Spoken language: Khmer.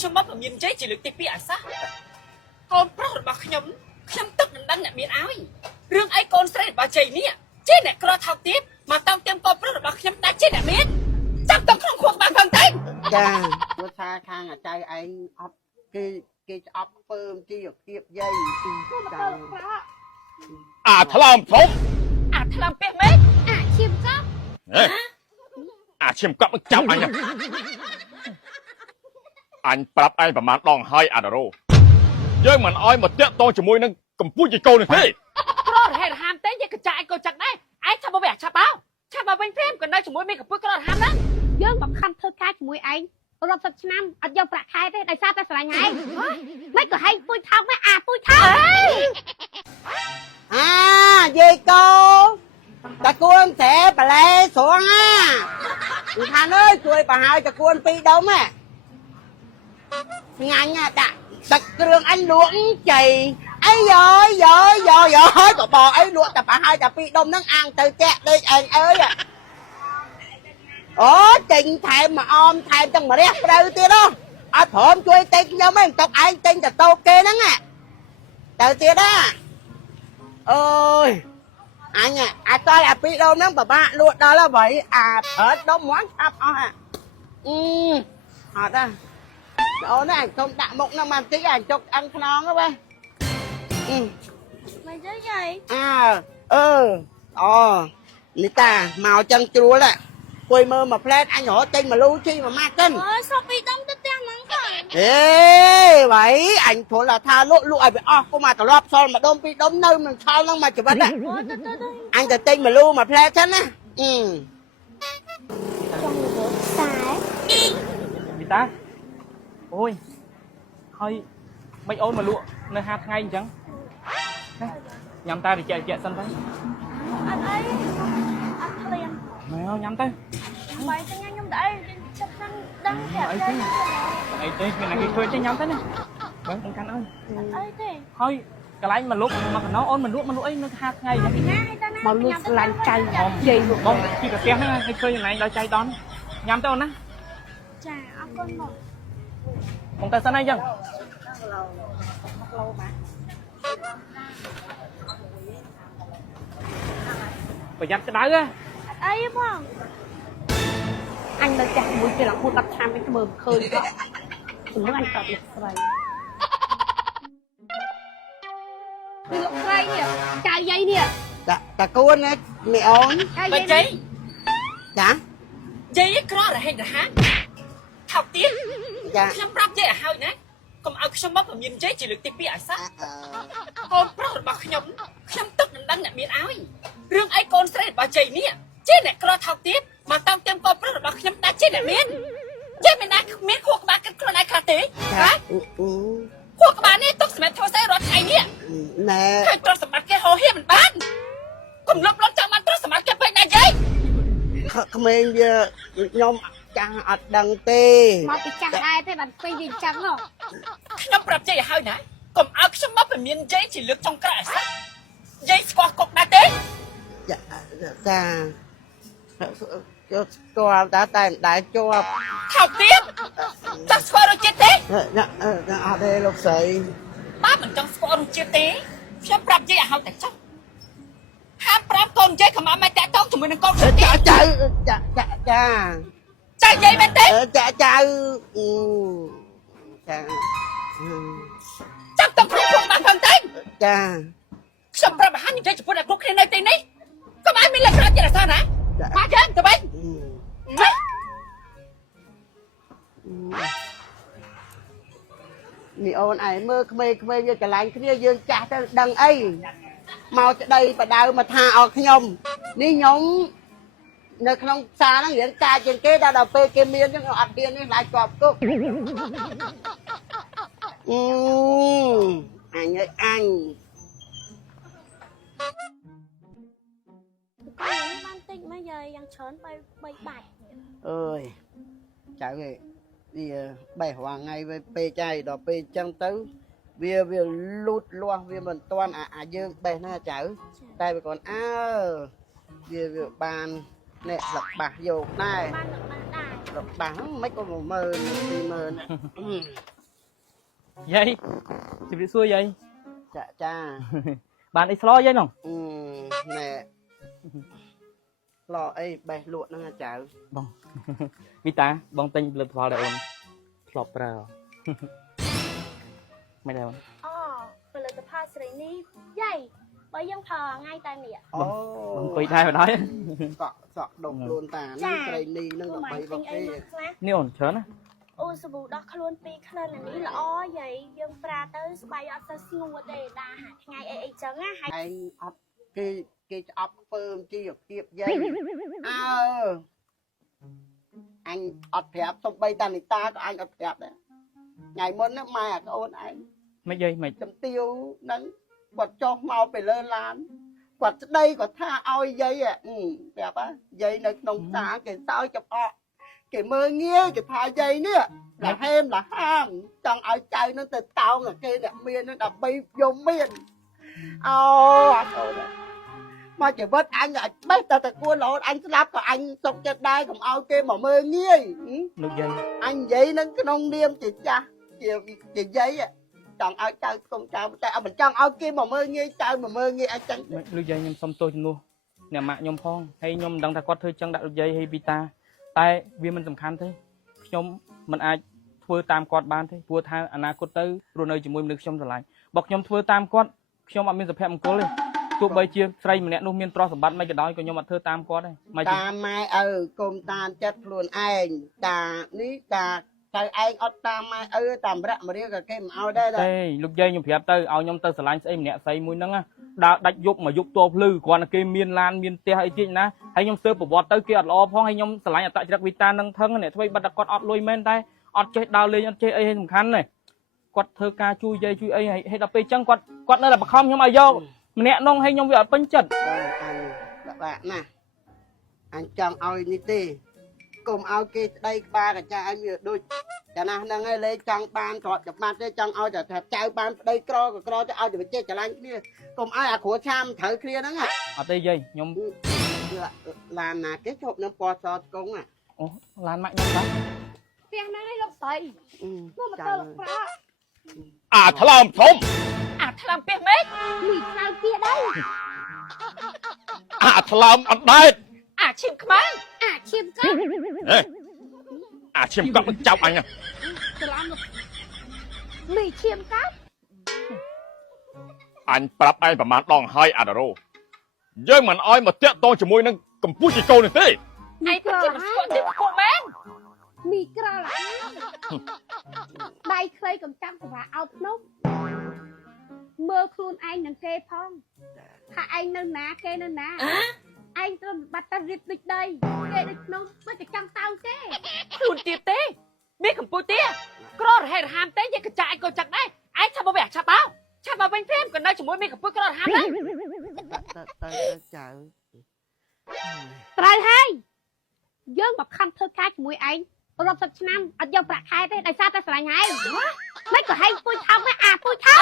ខ្ញុំមកមានជ័យជាលើកទី2អាសាកូនប្រុសរបស់ខ្ញុំទឹកមិនដឹងអ្នកមានឲ្យរឿងអីកូនស្រីរបស់ជ័យនេះជ័យអ្នកក្រថោកទៀតមកតោងទៀមកូនប្រុសរបស់ខ្ញុំដាច់ជ័យអ្នកមានចាំតក្នុងខួរក្បាលផងទៅចាព្រោះថាខាងអាចៅឯងអត់គេស្អប់ពើមជីគៀបយាយចាអាថ្លើមធំអាថ្លើមពេះម៉េចអាឈាមកប់អាឈាមកប់នឹងចាប់អញអញប្រាប់ឯងប្រមាណដងហើយអាដារ៉ូយើងមិនអោយមកតាក់តងជាមួយនឹងកម្ពុជាកូននេះទេក្ររហេតុហាមទេយើងកចាយកូនចាក់ដែរឯងឆាប់មកវិញឆាប់មកវិញព្រមក៏នៅជាមួយមីកំពុយក្ររហាមហ្នឹងយើងមកខំធ្វើការជាមួយឯងរាប់សិបឆ្នាំអត់យកប្រាក់ខែទេដោយសារតែស្រឡាញ់ឯងមិនក៏ហែងពួយថោកម៉ែអាពួយថោកយាយកោតាគួនតែបលែស្រងគឺថាអើយជួយប្រហើយតាគួន2ដុំញ៉ាញ់ដាក់ទឹកគ្រឿងអញលក់ជ័យអីយោក៏บอกអីលក់តែប្រហើយតែ2ដុំហ្នឹងអាងទៅតាក់ដូចឯងអើយអូចេញថែមមកអមថែមទាំងម្រះព្រៅទៀតអត់ព្រមជួយទិញខ្ញុំឯងຕົកឯងទិញតែតូបគេហ្នឹងទៅទៀតអើយអញអាចតអា2ដុំហ្នឹងពិបាកលក់ដល់ហើយអាប្រើដុំហ្នឹងឆាប់អស់អត់អូនឯងសុំដាក់មុខហ្នឹងមកបន្តិចអញចុកអាំងខ្នងទៅបែមិនទេយាយនេះតាមកចឹងជ្រួលពួយមើលមួយផ្លែតអញរត់ចេញមកលូជីមួយម៉ាក់កិនអូយស្រុក2ដុំទៅផ្ទះហ្នឹងក៏អញព្រោះថាលក់ឲ្យវាអស់កុំមកត្រឡប់សល់មួយដុំ2ដុំនៅនឹងឆោលហ្នឹងមកជីវិតអញទៅទិញមកលូមួយផ្លែតចឹងណាចង់រត់ខ្សែមីតាអូយហើយមិនអូនមកលក់នៅ5ថ្ងៃអញ្ចឹងញ៉ាំតាតិចសិនទៅអត់អីអត់ឃ្លានមកញ៉ាំទៅបាយទៅញ៉ាំខ្ញុំទៅអីចិត្តហ្នឹងដឹងប្រាប់យាយអីទេមានអ្នកគេឃើញទេញ៉ាំទៅណាបើមិនកាន់អើយអីទេហើយកន្លែងមកលក់មកកណោអូនមកលក់អីនៅ5ថ្ងៃអញ្ចឹងណាឲ្យទៅណាមកលក់ស្លាញ់ចៃយាយលក់បងពីប្រទេសហ្នឹងគេឃើញកន្លែងដល់ចៃដនញ៉ាំទៅអូនណាចាអរគុណបងទៅសិនអីចឹងប្រយ័ត្នក្តៅអីផងអញនៅចាស់មួយជាឡើងខ្លួន10ឆ្នាំវិញមើលឃើញក៏ជំនួសអញប្រាប់លោកស្រីលោកស្រីនេះចៅយាយនេះតាគួននេះមីអូនបើជ័យចាជ័យក្ររហេតុហាមថោកទៀតខ្ញុំប្រាប់ជ័យឲ្យហើយណាកុំឲ្យខ្ញុំមកមានជ័យជាលើកទី2អាសាកូនប្រុសរបស់ខ្ញុំទឹកមិនដឹងអ្នកមានឲ្យរឿងអីកូនស្រីរបស់ជ័យនេះជ័យអ្នកក្រថោកទៀតមកតោងទៀមកូនប្រុសរបស់ខ្ញុំដាច់ជ័យអ្នកមានជ័យមិនណាមានខួរក្បាលគិតខ្លួនឯងខ្លះទេបាទខួរក្បាលនេះទុកសម្រាប់ធ្វើស្អីរាល់ថ្ងៃនេះណែហើយទ្រព្យសម្បត្តិគេហោហៀមិនបានកុំលុបលំចង់បានទ្រព្យសម្បត្តិគេពេកណាយាយក្មេងវាខ្ញុំចាស់អត់ដឹងទេមកពីចាស់ដែរទេបានពេលវាចឹងខ្ញុំប្រាប់ជ័យឲ្យហើយណាកុំឲ្យខ្ញុំមកមានជ័យជាលើកចុងក្រោយអាសាយាយស្គាល់គុកដែរទេចាស្គាល់តែមិនដែរជាប់ថោកទៀតចង់ស្គាល់រសជាតិទេអត់ទេលោកស្រីបើមិនចង់ស្គាល់រសជាតិទេខ្ញុំប្រាប់យាយឲ្យហើយតែចុះហាមប្រាប់កូនយាយកុំឲ្យមកតាក់ទងជាមួយនឹងកូនចៅចាយាយមែនទេចៅចាំតក្នុងខ្លួនបានផងទេចាខ្ញុំប្រាប់ឲ្យនិយាយជាមួយអ្នកគ្រប់គ្នានៅទីនេះកុំឲ្យមានលក្ខណៈជាអសណាមកយើងទៅវិញមីអូនឯងមើលក្មេងវាច្រឡែងគ្នាយើងចាស់ទៅដឹងអីមកច្ដីបដៅមកថាឲ្យខ្ញុំនេះខ្ញុំនៅក្នុងផ្សារហ្នឹងរៀនការជាងគេដល់ពេលគេមានហ្នឹងអត់មាននេះឡាយជាប់គុកអញអើយបានតិចមកយាយយ៉ាងច្រើន3បាច់អើយចៅវាបេះរាល់ថ្ងៃវាពេកចៃដល់ពេលអញ្ចឹងទៅវាលូតលាស់វាមិនតាន់អាយើងបេះណាចៅតែវាcònវាបានអ្នកលឹកបាសយកដែរ bán mấy con 10000 20000 vậy chị bị xui vậy dạ cha bạn ấy lo vậy nè nè lo ấy bè luộc nó nghe chào bông Vita bông tinh lực vào đại ôn flop vàoไม่ได้ อ๋อผลิตภัณฑ์สีนี้ใหญ่ใบยังพอง่ายแต่เนี่ย บางปีได้มาได้ sọ đục luôn ta nó cây ni nó gặp bay vào cái นี่อ่อนเชิญนะ អូសប៊ូដោះខ្លួនពីក្លិនអានេះល្អយាយយើងប្រាទៅស្បែកអត់ទៅស្ងួតទេដាហាថ្ងៃអីចឹងណាហើយ anh ấp cái ấp phơm chi ở kiệp dây anh ấp thẹp xong bay ta này ta có anh ấp thẹp đấy ngày muốn nó mai à cái ôn anh ไม่ใช่ไม่ chấm tiêu nắng quạt cho mau phải lơ lan quạt đây có tha ao dây à đẹp á dây nó nông tá cái sao chụp ọ cái mơ nghe cái tha dây nữa là hem là ham chẳng ai chạy nó từ tao là kia đẹp miên nó đập bay vô miên mà chỉ vớt anh là bách ta cua lỗ anh lắp của anh sọc chết đai còn ao kia mà mơ nghe ลูกใหญ่ anh dây nó cái nông điềm chị cha chị dây à chẳng ai chơi con trai chạy mình chẳng ao kia mà mơ nghe chơi mà mơ nghe anh chẳng ลูกใหญ่ខ្ញុំសុំទោសជំនួសអ្នកម៉ាក់ខ្ញុំផងហើយខ្ញុំដឹងថាគាត់ធ្វើចឹងដាក់លោកយាយហើយវីតាតែវាមិនសំខាន់ទេខ្ញុំមិនអាចធ្វើតាមគាត់បានទេព្រោះថាអនាគតទៅរស់នៅជាមួយមនុស្សខ្ញុំស្រឡាញ់បើខ្ញុំធ្វើតាមគាត់ខ្ញុំអត់មានសុភមង្គលទេទោះបីជាស្រីម្នាក់នោះមានទ្រព្យសម្បត្តិមិនក៏ដោយក៏ខ្ញុំអត់ធ្វើតាមគាត់ទេមកតាមម៉ែកុំតាមចិត្តខ្លួនឯងតានេះតាតែឯងអត់តាមម៉ែតាមប្រាក់មករៀលក៏គេមិនឲ្យដែរទេលោកយាយខ្ញុំប្រាប់ទៅឲ្យខ្ញុំទៅស្រឡាញ់ស្អីម្នាក់ស្អីមួយហ្នឹងដើរដាច់យប់មកយប់តភ្លឺគ្រាន់តែគេមានឡានមានផ្ទះអីទៀតណាហើយខ្ញុំសើប្រវត្តិទៅគេអត់ល្អផងហើយខ្ញុំស្រឡាញ់អត្តចរិតវីតានឹងថឹងអ្នកធ្វើបាត់តែគាត់អត់លុយមែនតែអត់ចេះដើរលេងអត់ចេះអីសំខាន់ទេគាត់ធ្វើការជួយយាយជួយអីហើយដល់ពេលអញ្ចឹងគាត់នៅតែបង្ខំខ្ញុំឲ្យយកម្នាក់នងហើយខ្ញុំវាអត់ពេញចិត្តអញបាក់ណាអញចង់ឲ្យនេះទេកុំឲ្យគេស្ដីក្បាលកាចាអញវាដូចចាណាស់ហ្នឹងឯងលេងចង់បានគ្រាប់ច្បាត់ទេចង់ឲ្យតែចៅបានប្តីក្រក៏ក្រទៅឲ្យតែចេះច្រឡាញ់គ្នាកុំឲ្យអាគ្រួឆាមត្រូវគ្នាហ្នឹងអត់ទេយាយខ្ញុំឡានណាគេជប់នឹងពណ៌សស្គងអូឡានម៉ាក់ខ្ញុំបាទផ្ទះហ្នឹងឯងលោកស្រីមកមកទៅលោកប្រាអាថ្លើមធំអាថ្លើមពីម៉េចមីថ្លើមពីđâyអាថ្លើមអត់ដែរអាឈាមខ្មៅអាឈាមកប់អាឈាមកប់នឹងចាប់អញច្រឡំមីឈាមកប់អញប្រាប់ឯងប្រមាណដងហើយអាដារ៉ូយើងមិនអោយមកតាក់ទងជាមួយនឹងកម្ពុជាជីកូននេះទេឯងពិតជាមិនស្គាល់ទេពួកមែនមីក្រឡាដៃខ្លីកំចាំសម្រាប់អោបភ្នំមើលខ្លួនឯងនឹងគេផងថាឯងនៅណាគេនៅណាឯងត្រូវបាត់តែរៀបដូចដីគេដូចភ្នំមិនក៏ចង់តោងទេខ្លួនទៀតទេមានកម្ពុជាក្ររហេរហាមទេយកកចាយក៏ចាក់ដែរឯងឆាប់មកវិញឆាប់មកវិញព្រាមក៏នៅជាមួយមានកម្ពុជាក្ររហាមដែរទៅចៅត្រូវហើយយើងមកខំធ្វើការជាមួយឯងរាប់សិបឆ្នាំអត់យកប្រាក់ខែទេដោយសារតែស្រឡាញ់ឯងមិនក៏ហែងពួយថោកណាអាពួយថោក